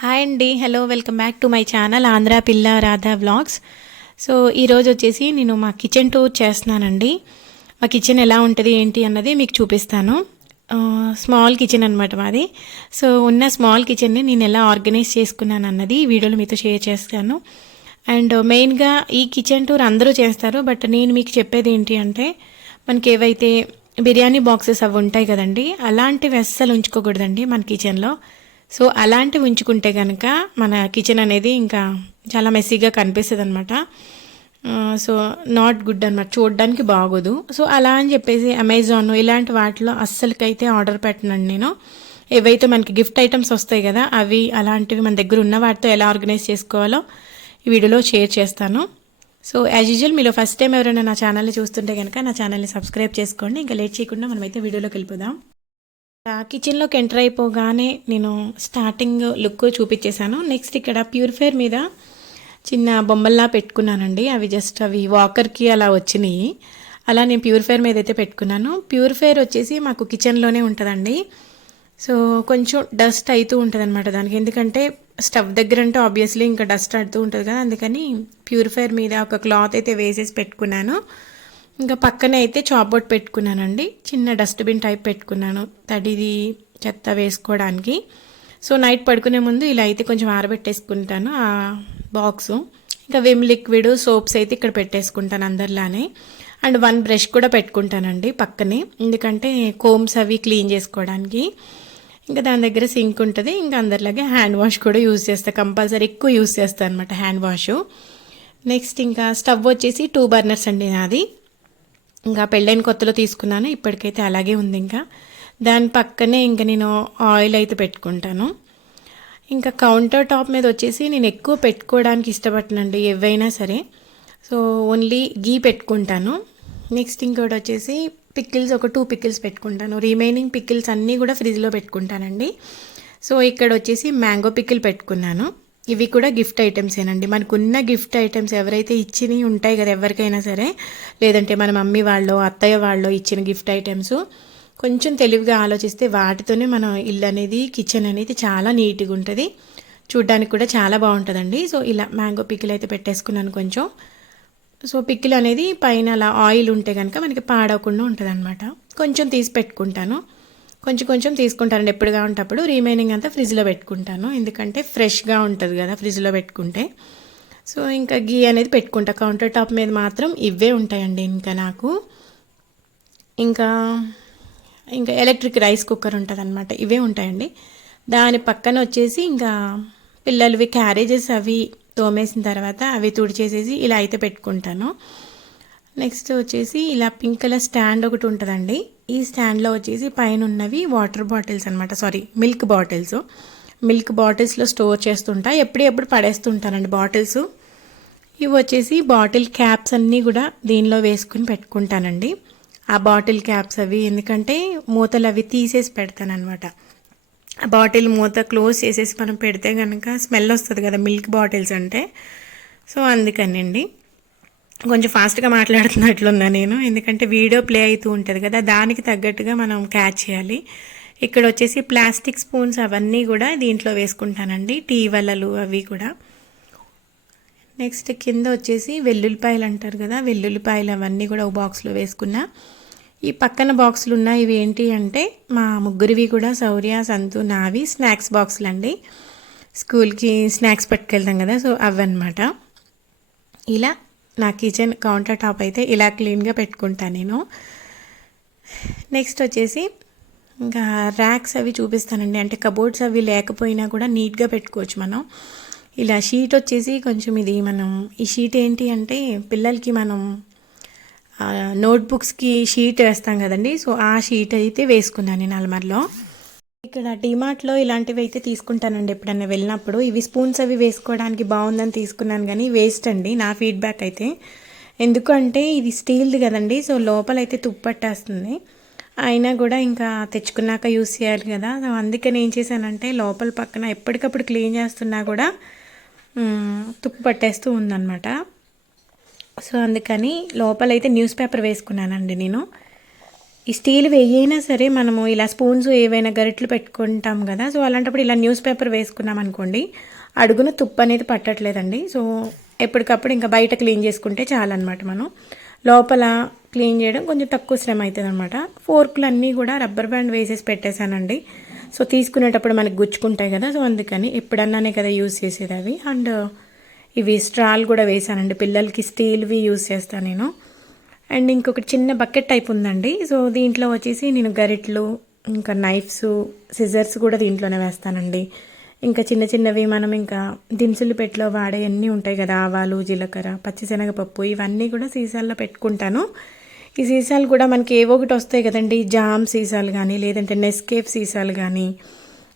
Hi అండి. Hello welcome back to my channel Andhra పిల్ల Radha vlogs. So ఈరోజు వచ్చేసి నేను మా కిచెన్ టూర్ చేస్తున్నానండి. మా కిచెన్ ఎలా ఉంటుంది ఏంటి అన్నది మీకు చూపిస్తాను. స్మాల్ కిచెన్ అనమాట మాది. సో ఉన్న స్మాల్ కిచెన్ని నేను ఎలా ఆర్గనైజ్ చేసుకున్నాను అన్నది వీడియోలో మీతో షేర్ చేస్తాను. అండ్ మెయిన్గా ఈ కిచెన్ టూర్ అందరూ చేస్తారు బట్ నేను మీకు చెప్పేది ఏంటి అంటే మనకి ఏవైతే బిర్యానీ బాక్సెస్ అవి ఉంటాయి కదండి అలాంటివి అస్సలు ఉంచుకోకూడదండి మన కిచెన్లో. సో అలాంటివి ఉంచుకుంటే కనుక మన కిచెన్ అనేది ఇంకా చాలా మెస్సీగా కనిపిస్తుంది అనమాట సో నాట్ గుడ్ అనమాట చూడడానికి బాగోదు. సో అలా అని చెప్పేసి అమెజాన్ ఇలాంటి వాటిలో అస్సలకైతే ఆర్డర్ పెట్టనండి నేను. ఏవైతే మనకి గిఫ్ట్ ఐటమ్స్ వస్తాయి కదా అవి అలాంటివి మన దగ్గర ఉన్న వాటితో ఎలా ఆర్గనైజ్ చేసుకోవాలో ఈ వీడియోలో షేర్ చేస్తాను. సో యాజ్ యూజువల్ మీలో ఫస్ట్ టైం ఎవరైనా నా ఛానల్ని చూస్తుంటే కనుక నా ఛానల్ని సబ్స్క్రైబ్ చేసుకోండి. ఇంకా లేట్ చేయకుండా మనమైతే వీడియోలోకి వెళ్ళిపోదాం. కిచెన్లోకి ఎంటర్ అయిపోగానే నేను స్టార్టింగ్ లుక్ చూపించేశాను. నెక్స్ట్ ఇక్కడ ప్యూరిఫైర్ మీద చిన్న బొమ్మల్లా పెట్టుకున్నానండి. అవి జస్ట్ అవి వాకర్కి అలా వచ్చినాయి. అలా నేను ప్యూరిఫైర్ మీద అయితే పెట్టుకున్నాను. ప్యూరిఫైర్ వచ్చేసి మాకు కిచెన్లోనే ఉంటుందండి. సో కొంచెం డస్ట్ అవుతూ ఉంటుంది అనమాట దానికి. ఎందుకంటే స్టవ్ దగ్గర అంటే ఆబ్వియస్లీ ఇంకా డస్ట్ ఆడుతూ ఉంటుంది కదా అందుకని ప్యూరిఫైర్ మీద ఒక క్లాత్ అయితే వేసేసి పెట్టుకున్నాను. ఇంకా పక్కనే అయితే చాప్బోర్డ్ పెట్టుకున్నానండి. చిన్న డస్ట్బిన్ టైప్ పెట్టుకున్నాను. తడిది చెత్త వేసుకోవడానికి. సో నైట్ పడుకునే ముందు ఇలా అయితే కొంచెం ఆరబెట్టేసుకుంటాను ఆ బాక్సు. ఇంకా విమ్ లిక్విడ్ సోప్స్ అయితే ఇక్కడ పెట్టేసుకుంటాను అందరిలానే. అండ్ వన్ బ్రష్ కూడా పెట్టుకుంటానండి పక్కనే. ఎందుకంటే కోమ్స్ అవి క్లీన్ చేసుకోవడానికి. ఇంకా దాని దగ్గర సింక్ ఉంటుంది. ఇంకా అందరిలాగే హ్యాండ్ వాష్ కూడా యూజ్ చేస్తాను కంపల్సరీ ఎక్కువ యూజ్ చేస్తాను అనమాట హ్యాండ్ వాష్. నెక్స్ట్ ఇంకా స్టవ్ వచ్చేసి టూ బర్నర్స్ అండి నాది. ఇంకా పెళ్ళైన కొత్తలో తీసుకున్నాను. ఇప్పటికైతే అలాగే ఉంది ఇంకా. దాని పక్కనే ఇంకా నేను ఆయిల్ అయితే పెట్టుకుంటాను. ఇంకా కౌంటర్ టాప్ మీద వచ్చేసి నేను ఎక్కువ పెట్టుకోవడానికి ఇష్టపడనండి ఏవైనా సరే. సో ఓన్లీ గీ పెట్టుకుంటాను. నెక్స్ట్ ఇంకోటి వచ్చేసి పిక్కిల్స్ ఒక టూ పిక్కిల్స్ పెట్టుకుంటాను. రిమైనింగ్ పిక్కిల్స్ అన్నీ కూడా ఫ్రిడ్జ్లో పెట్టుకుంటానండి. సో ఇక్కడ వచ్చేసి మ్యాంగో పిక్కిల్ పెట్టుకున్నాను. ఇవి కూడా గిఫ్ట్ ఐటమ్స్ ఏనండి. మనకున్న గిఫ్ట్ ఐటమ్స్ ఎవరైతే ఇచ్చినవి ఉంటాయి కదా ఎవరికైనా సరే లేదంటే మన మమ్మీ వాళ్ళు అత్తయ్య వాళ్ళు ఇచ్చిన గిఫ్ట్ ఐటమ్స్ కొంచెం తెలివిగా ఆలోచిస్తే వాటితోనే మనం ఇల్లు అనేది కిచెన్ అనేది చాలా నీట్గా ఉంటుంది. చూడ్డానికి కూడా చాలా బాగుంటుందండి. సో ఇలా మ్యాంగో పిక్కిల్ అయితే పెట్టేసుకున్నాను కొంచెం. సో పిక్కిల్ అనేది పైన అలా ఆయిల్ ఉంటే కనుక మనకి పాడవకుండా ఉంటుంది కొంచెం తీసి పెట్టుకుంటాను. కొంచెం కొంచెం తీసుకుంటానండి. ఎప్పుడుగా ఉంటప్పుడు రిమైనింగ్ అంతా ఫ్రిడ్జ్లో పెట్టుకుంటాను. ఎందుకంటే ఫ్రెష్గా ఉంటుంది కదా ఫ్రిడ్జ్లో పెట్టుకుంటే. సో ఇంకా గీ అనేది పెట్టుకుంటా. కౌంటర్ టాప్ మీద మాత్రం ఇవే ఉంటాయండి ఇంకా నాకు. ఇంకా ఇంకా ఎలక్ట్రిక్ రైస్ కుక్కర్ ఉంటుంది అనమాట ఇవే ఉంటాయండి. దాని పక్కన వచ్చేసి ఇంకా పిల్లలవి క్యారేజెస్ అవి తోమేసిన తర్వాత అవి తుడిచేసేసి ఇలా అయితే పెట్టుకుంటాను. నెక్స్ట్ వచ్చేసి ఇలా పింక్ కలర్ స్టాండ్ ఒకటి ఉంటుందండి. ఈ స్టాండ్లో వచ్చేసి పైన ఉన్నవి వాటర్ బాటిల్స్ అనమాట సారీ మిల్క్ బాటిల్స్. మిల్క్ బాటిల్స్లో స్టోర్ చేస్తుంటా. ఎప్పుడు పడేస్తుంటానండి బాటిల్స్. ఇవి వచ్చేసి బాటిల్ క్యాప్స్ అన్నీ కూడా దీనిలో వేసుకుని పెట్టుకుంటానండి. ఆ బాటిల్ క్యాప్స్ అవి ఎందుకంటే మూతలు అవి తీసేసి పెడతానమాట ఆ బాటిల్ మూత క్లోజ్ చేసేసి మనం పెడితే కనుక స్మెల్ వస్తుంది కదా మిల్క్ బాటిల్స్ అంటే. సో అందుకనండి. కొంచెం ఫాస్ట్గా మాట్లాడుతున్నట్లున్నా నేను. ఎందుకంటే వీడియో ప్లే అవుతూ ఉంటుంది కదా దానికి తగ్గట్టుగా మనం క్యాచ్ చేయాలి. ఇక్కడ వచ్చేసి ప్లాస్టిక్ స్పూన్స్ అవన్నీ కూడా దీంట్లో వేసుకుంటానండి. టీ వలలు అవి కూడా. నెక్స్ట్ కింద వచ్చేసి వెల్లుల్లిపాయలు అంటారు కదా వెల్లుల్లిపాయలు అవన్నీ కూడా ఒక బాక్స్లో వేసుకున్నా. ఈ పక్కన బాక్సులు ఉన్న ఇవి ఏంటి అంటే మా ముగ్గురివి కూడా శౌర్య సంతు నావి స్నాక్స్ బాక్సులు అండి. స్కూల్కి స్నాక్స్ పట్టుకెళ్తాం కదా సో అవన్నమాట ఇలా నా కిచెన్ కౌంటర్ టాప్ అయితే ఇలా క్లీన్గా పెట్టుకుంటాను నేను. నెక్స్ట్ వచ్చేసి ఇంకా ర్యాక్స్ అవి చూపిస్తానండి. అంటే కబోర్డ్స్ అవి లేకపోయినా కూడా నీట్గా పెట్టుకోవచ్చు మనం. ఇలా షీట్ వచ్చేసి కొంచెం ఇది మనం ఈ షీట్ ఏంటి అంటే పిల్లలకి మనం నోట్బుక్స్కి షీట్ వేస్తాం కదండి. సో ఆ షీట్ అయితే వేసుకున్నాను నేను అల్మర్లో. ఇక్కడ డిమార్ట్లో ఇలాంటివి అయితే తీసుకుంటానండి ఎప్పుడన్నా వెళ్ళినప్పుడు. ఇవి స్పూన్స్ అవి వేసుకోవడానికి బాగుందని తీసుకున్నాను కానీ వేస్ట్ అండి నా ఫీడ్బ్యాక్ అయితే. ఎందుకంటే ఇది స్టీల్ది కదండి సో లోపలైతే తుప్పట్టేస్తుంది. అయినా కూడా ఇంకా తెచ్చుకున్నాక యూస్ చేయాలి కదా. సో అందుకని ఏం చేశానంటే లోపల పక్కన ఎప్పటికప్పుడు క్లీన్ చేస్తున్నా కూడా తుప్పు పట్టేస్తూ ఉందన్నమాట. సో అందుకని లోపలైతే న్యూస్ పేపర్ వేసుకున్నానండి నేను. ఈ స్టీల్ వేయైనా సరే మనము ఇలా స్పూన్స్ ఏవైనా గరిట్లు పెట్టుకుంటాం కదా సో అలాంటప్పుడు ఇలా న్యూస్ పేపర్ వేసుకున్నాం అనుకోండి అడుగున తుప్పు అనేది పట్టట్లేదండి. సో ఎప్పటికప్పుడు ఇంకా బయట క్లీన్ చేసుకుంటే చాలన్నమాట మనం. లోపల క్లీన్ చేయడం కొంచెం తక్కువ శ్రమ అవుతుంది అనమాట ఫోర్కులు అన్నీ కూడా రబ్బర్ బ్యాండ్ వేసేసి పెట్టేశానండి. సో తీసుకునేటప్పుడు మనకి గుచ్చుకుంటాయి కదా సో అందుకని ఎప్పుడన్నానే కదా యూస్ చేసేది అవి. అండ్ ఇవి స్ట్రాల్ కూడా వేసానండి పిల్లలకి స్టీల్వి యూజ్ చేస్తాను నేను. అండ్ ఇంకొకటి చిన్న బకెట్ టైప్ ఉందండి. సో దీంట్లో వచ్చేసి నేను గరిట్లు ఇంకా నైఫ్స్ సిజర్స్ కూడా దీంట్లోనే వేస్తానండి. ఇంకా చిన్న చిన్నవి మనం ఇంకా దినుసులు పెట్టిలో వాడే అన్నీ ఉంటాయి కదా ఆవాలు జీలకర్ర పచ్చిశనగపప్పు ఇవన్నీ కూడా సీసాల్లో పెట్టుకుంటాను. ఈ సీసాలు కూడా మనకి ఏవో ఒకటి వస్తాయి కదండి జామ్ సీసాలు కానీ లేదంటే నెస్కేఫ్ సీసాలు కానీ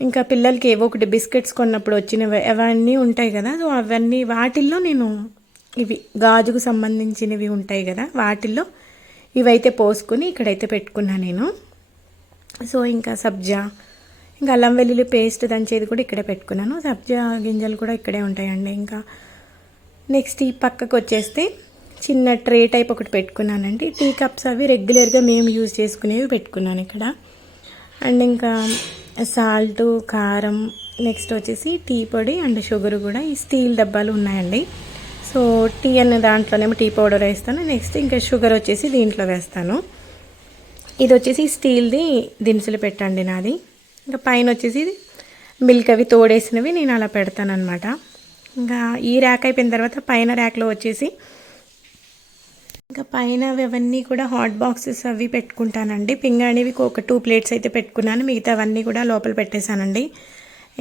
ఇంకా పిల్లలకి ఏవో ఒకటి బిస్కెట్స్ కొన్నప్పుడు వచ్చినవి అవన్నీ ఉంటాయి కదా. సో అవన్నీ వాటిల్లో నేను ఇవి గాజుకు సంబంధించినవి ఉంటాయి కదా వాటిల్లో ఇవైతే పోసుకొని ఇక్కడైతే పెట్టుకున్నా నేను. సో ఇంకా సబ్జా ఇంకా అల్లం వెల్లుల్లి పేస్ట్ దంచేది కూడా ఇక్కడే పెట్టుకున్నాను. సబ్జా గింజలు కూడా ఇక్కడే ఉంటాయండి. ఇంకా నెక్స్ట్ ఈ పక్కకు వచ్చేస్తే చిన్న ట్రే టైప్ ఒకటి పెట్టుకున్నానండి. టీ కప్స్ అవి రెగ్యులర్గా మేము యూజ్ చేసుకునేవి పెట్టుకున్నాను ఇక్కడ. అండ్ ఇంకా సాల్ట్ కారం నెక్స్ట్ వచ్చేసి టీ పొడి అండ్ షుగర్ కూడా ఈ స్టీల్ డబ్బాలు ఉన్నాయండి. సో టీ అనే దాంట్లోనేమో టీ పౌడర్ వేస్తాను. నెక్స్ట్ ఇంకా షుగర్ వచ్చేసి దీంట్లో వేస్తాను. ఇది వచ్చేసి స్టీల్ది దినుసులు పెట్టండి నాది. ఇంకా పైన వచ్చేసి మిల్క్ అవి తోడేసినవి నేను అలా పెడతాను అనమాట ఇంకా ఈ ర్యాక్ అయిపోయిన తర్వాత పైన ర్యాక్లో వచ్చేసి ఇంకా పైన అవన్నీ కూడా హాట్ బాక్సెస్ అవి పెట్టుకుంటానండి. పింగాణివి ఒక టూ ప్లేట్స్ అయితే పెట్టుకున్నాను. మిగతా అవన్నీ కూడా లోపల పెట్టేశానండి.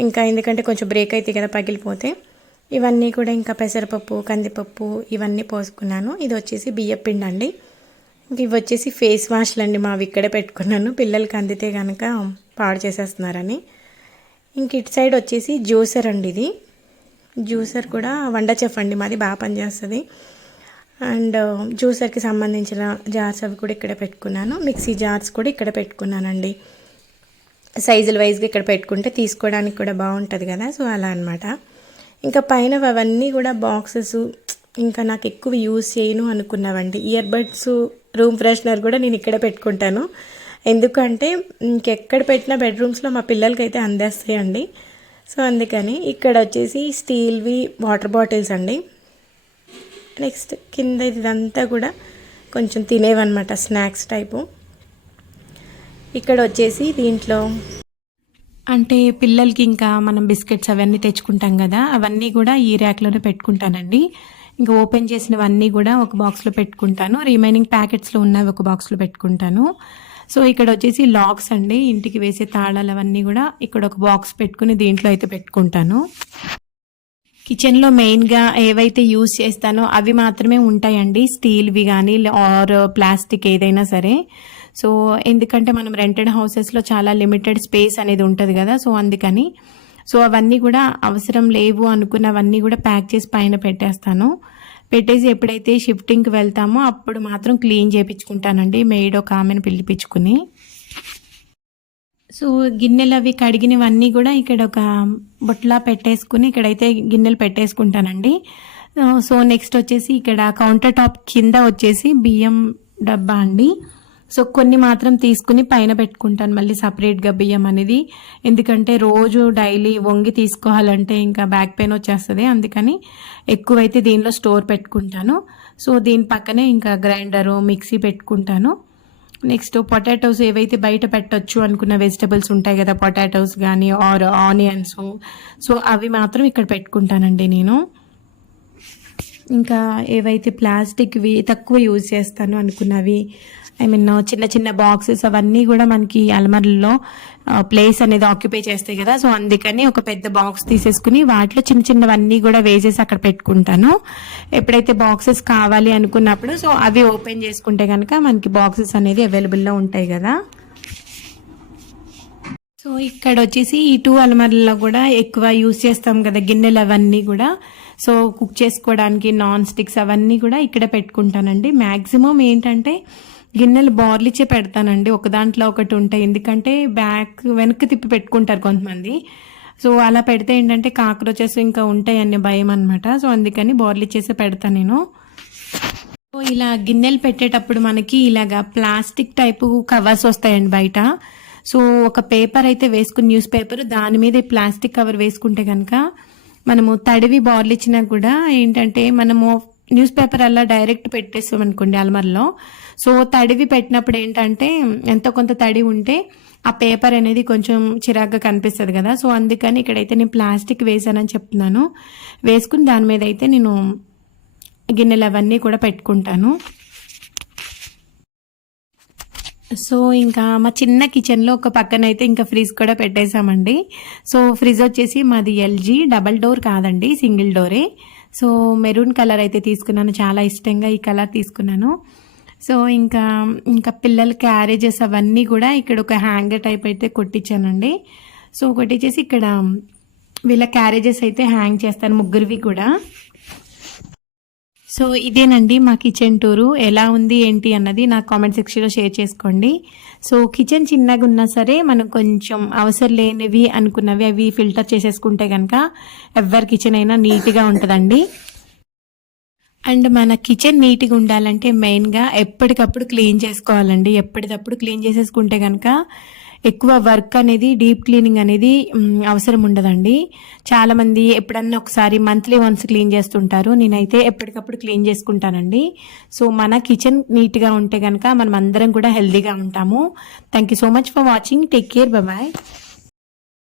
ఇంకా ఎందుకంటే కొంచెం బ్రేక్ అయితే కదా పగిలిపోతే. ఇవన్నీ కూడా ఇంకా పెసరపప్పు కందిపప్పు ఇవన్నీ పోసుకున్నాను. ఇది వచ్చేసి బియ్యపిండి అండి. ఇంక ఇవి వచ్చేసి ఫేస్ వాష్లు అండి మావి ఇక్కడే పెట్టుకున్నాను. పిల్లలకి అందితే కనుక పాడు చేసేస్తున్నారని. ఇంక ఇటు సైడ్ వచ్చేసి జ్యూసర్ అండి ఇది. జ్యూసర్ కూడా వండ చెఫ్ అండి మాది బాగా పనిచేస్తుంది. అండ్ జ్యూసర్కి సంబంధించిన జార్స్ అవి కూడా ఇక్కడ పెట్టుకున్నాను. మిక్సీ జార్స్ కూడా ఇక్కడ పెట్టుకున్నానండి. సైజుల వైజ్గా ఇక్కడ పెట్టుకుంటే తీసుకోవడానికి కూడా బాగుంటుంది కదా సో అలా అనమాట ఇంకా పైన అవన్నీ కూడా బాక్సెస్ ఇంకా నాకు ఎక్కువ యూజ్ చేయను అనుకున్నావండి. ఇయర్ బడ్స్ రూమ్ ఫ్రెషనర్ కూడా నేను ఇక్కడ పెట్టుకుంటాను. ఎందుకంటే ఇంకెక్కడ పెట్టిన బెడ్రూమ్స్లో మా పిల్లలకి అయితే అందేస్తాయండి. సో అందుకని ఇక్కడ వచ్చేసి స్టీల్వి వాటర్ బాటిల్స్ అండి. నెక్స్ట్ కింద ఇదంతా కూడా కొంచెం తినేవన్నమాట స్నాక్స్ టైపు ఇక్కడ వచ్చేసి దీంట్లో అంటే పిల్లలకి ఇంకా మనం బిస్కెట్స్ అవన్నీ తెచ్చుకుంటాం కదా అవన్నీ కూడా ఈ ర్యాక్లోనే పెట్టుకుంటానండి. ఇంకా ఓపెన్ చేసినవన్నీ కూడా ఒక బాక్స్లో పెట్టుకుంటాను. రిమైనింగ్ ప్యాకెట్స్లో ఉన్నవి ఒక బాక్స్లో పెట్టుకుంటాను. సో ఇక్కడ వచ్చేసి లాక్స్ అండి. ఇంటికి వేసే తాళాలు అవన్నీ కూడా ఇక్కడ ఒక బాక్స్ పెట్టుకుని దీంట్లో అయితే పెట్టుకుంటాను. కిచెన్లో మెయిన్గా ఏవైతే యూస్ చేస్తానో అవి మాత్రమే ఉంటాయండి. స్టీల్వి కానీ ఆర్ ప్లాస్టిక్ ఏదైనా సరే. సో ఎందుకంటే మనం రెంటెడ్ హౌసెస్లో చాలా లిమిటెడ్ స్పేస్ అనేది ఉంటుంది కదా సో అందుకని. సో అవన్నీ కూడా అవసరం లేవు అనుకున్నవన్నీ కూడా ప్యాక్ చేసి పైన పెట్టేస్తాను. పెట్టేసి ఎప్పుడైతే షిఫ్టింగ్కి వెళ్తామో అప్పుడు మాత్రం క్లీన్ చేయించుకుంటానండి మెయిడ్ ఒక ఆమెను పిలిపించుకుని. సో గిన్నెలు అవి కడిగినవన్నీ కూడా ఇక్కడ ఒక బొట్లా పెట్టేసుకుని ఇక్కడైతే గిన్నెలు పెట్టేసుకుంటానండి. సో నెక్స్ట్ వచ్చేసి ఇక్కడ కౌంటర్ టాప్ కింద వచ్చేసి బియ్యం డబ్బా అండి. సో కొన్ని మాత్రం తీసుకుని పైన పెట్టుకుంటాను మళ్ళీ సపరేట్గా బియ్యం అనేది. ఎందుకంటే రోజు డైలీ వంగి తీసుకోవాలంటే ఇంకా బ్యాక్ పెయిన్ వచ్చేస్తుంది అందుకని ఎక్కువైతే దీనిలో స్టోర్ పెట్టుకుంటాను. సో దీని పక్కనే ఇంకా గ్రైండరు మిక్సీ పెట్టుకుంటాను. నెక్స్ట్ పొటాటోస్ ఏవైతే బయట పెట్టొచ్చు అనుకున్న వెజిటబుల్స్ ఉంటాయి కదా పొటాటోస్ కానీ ఆర్ ఆనియన్స్. సో అవి మాత్రం ఇక్కడ పెట్టుకుంటానండి నేను. ఇంకా ఏవైతే ప్లాస్టిక్వి తక్కువ యూజ్ చేస్తాను అనుకున్నవి ఐ మీన్ uh, చిన్న చిన్న బాక్సెస్ అవన్నీ కూడా మనకి అలమరల్లో ప్లేస్ uh, అనేది ఆక్యుపై చేస్తాయి కదా. సో అందుకని ఒక పెద్ద బాక్స్ తీసేసుకుని వాటిలో చిన్న చిన్నవన్నీ కూడా వేసేసి అక్కడ పెట్టుకుంటాను. ఎప్పుడైతే బాక్సెస్ కావాలి అనుకున్నప్పుడు సో అవి ఓపెన్ చేసుకుంటే కనుక మనకి బాక్సెస్ అనేది అవైలబుల్లో ఉంటాయి కదా. సో ఇక్కడ వచ్చేసి ఈ టూ అలమరల్లో కూడా ఎక్కువ యూస్ చేస్తాం కదా గిన్నెలు అవన్నీ కూడా. సో కుక్ చేసుకోవడానికి నాన్ స్టిక్స్ అవన్నీ కూడా ఇక్కడ పెట్టుకుంటానండి. మ్యాక్సిమం ఏంటంటే గిన్నెలు బార్లిచే పెడతానండి. ఒక దాంట్లో ఒకటి ఉంటాయి. ఎందుకంటే బ్యాక్ వెనక్కి తిప్పి పెట్టుకుంటారు కొంతమంది. సో అలా పెడితే ఏంటంటే కాక్రోచెస్ ఇంకా ఉంటాయి అనే భయం అనమాట సో అందుకని బార్లిచ్చేసి పెడతాను నేను. సో ఇలా గిన్నెలు పెట్టేటప్పుడు మనకి ఇలాగా ప్లాస్టిక్ టైపు కవర్స్ వస్తాయండి బయట. సో ఒక పేపర్ అయితే వేసుకుని న్యూస్ పేపర్ దాని మీద ప్లాస్టిక్ కవర్ వేసుకుంటే కనుక మనము తడివి బార్లిచ్చినా కూడా ఏంటంటే మనము న్యూస్ పేపర్ అలా డైరెక్ట్ పెట్టేసాం అనుకోండి అల్మర్లో. సో తడివి పెట్టినప్పుడు ఏంటంటే ఎంతో కొంత తడి ఉంటే ఆ పేపర్ అనేది కొంచెం చిరాగ్గా కనిపిస్తుంది కదా. సో అందుకని ఇక్కడైతే నేను ప్లాస్టిక్ వేసానని చెప్తున్నాను. వేసుకుని దాని మీద అయితే నేను గిన్నెలు అవన్నీ కూడా పెట్టుకుంటాను. సో ఇంకా మా చిన్న కిచెన్లో ఒక పక్కన అయితే ఇంకా ఫ్రిడ్జ్ కూడా పెట్టేశామండి. సో ఫ్రిడ్జ్ వచ్చేసి మాది ఎల్జీ డబల్ డోర్ కాదండి సింగిల్ డోరే. సో మెరూన్ కలర్ అయితే తీసుకున్నాను. చాలా ఇష్టంగా ఈ కలర్ తీసుకున్నాను. సో ఇంకా ఇంకా పిల్లల క్యారేజెస్ అవన్నీ కూడా ఇక్కడ ఒక హ్యాంగర్ టైప్ అయితే కొట్టించానండి. సో కొట్టించేసి ఇక్కడ వీళ్ళ క్యారేజెస్ అయితే హ్యాంగ్ చేస్తాను ముగ్గురివి కూడా. సో ఇదేనండి మా కిచెన్ టూరు. ఎలా ఉంది ఏంటి అన్నది నా కామెంట్ సెక్షన్లో షేర్ చేసుకోండి. సో కిచెన్ చిన్నగా ఉన్నా సరే మనం కొంచెం అవసరం లేనివి అనుకున్నవి అవి ఫిల్టర్ చేసేసుకుంటే కనుక ఎవరి కిచెన్ అయినా నీట్గా ఉంటుందండి. అండ్ మన కిచెన్ నీట్గా ఉండాలంటే మెయిన్గా ఎప్పటికప్పుడు క్లీన్ చేసుకోవాలండి. ఎప్పటికప్పుడు క్లీన్ చేసేసుకుంటే కనుక ఎక్కువ వర్క్ అనేది డీప్ క్లీనింగ్ అనేది అవసరం ఉండదండి. చాలామంది ఎప్పుడన్నా ఒకసారి మంత్లీ వన్స్ క్లీన్ చేస్తుంటారు. నేనైతే ఎప్పటికప్పుడు క్లీన్ చేసుకుంటానండి. సో మన కిచెన్ నీట్గా ఉంటే కనుక మనం అందరం కూడా హెల్తీగా ఉంటాము. Thank you so much for watching take care bye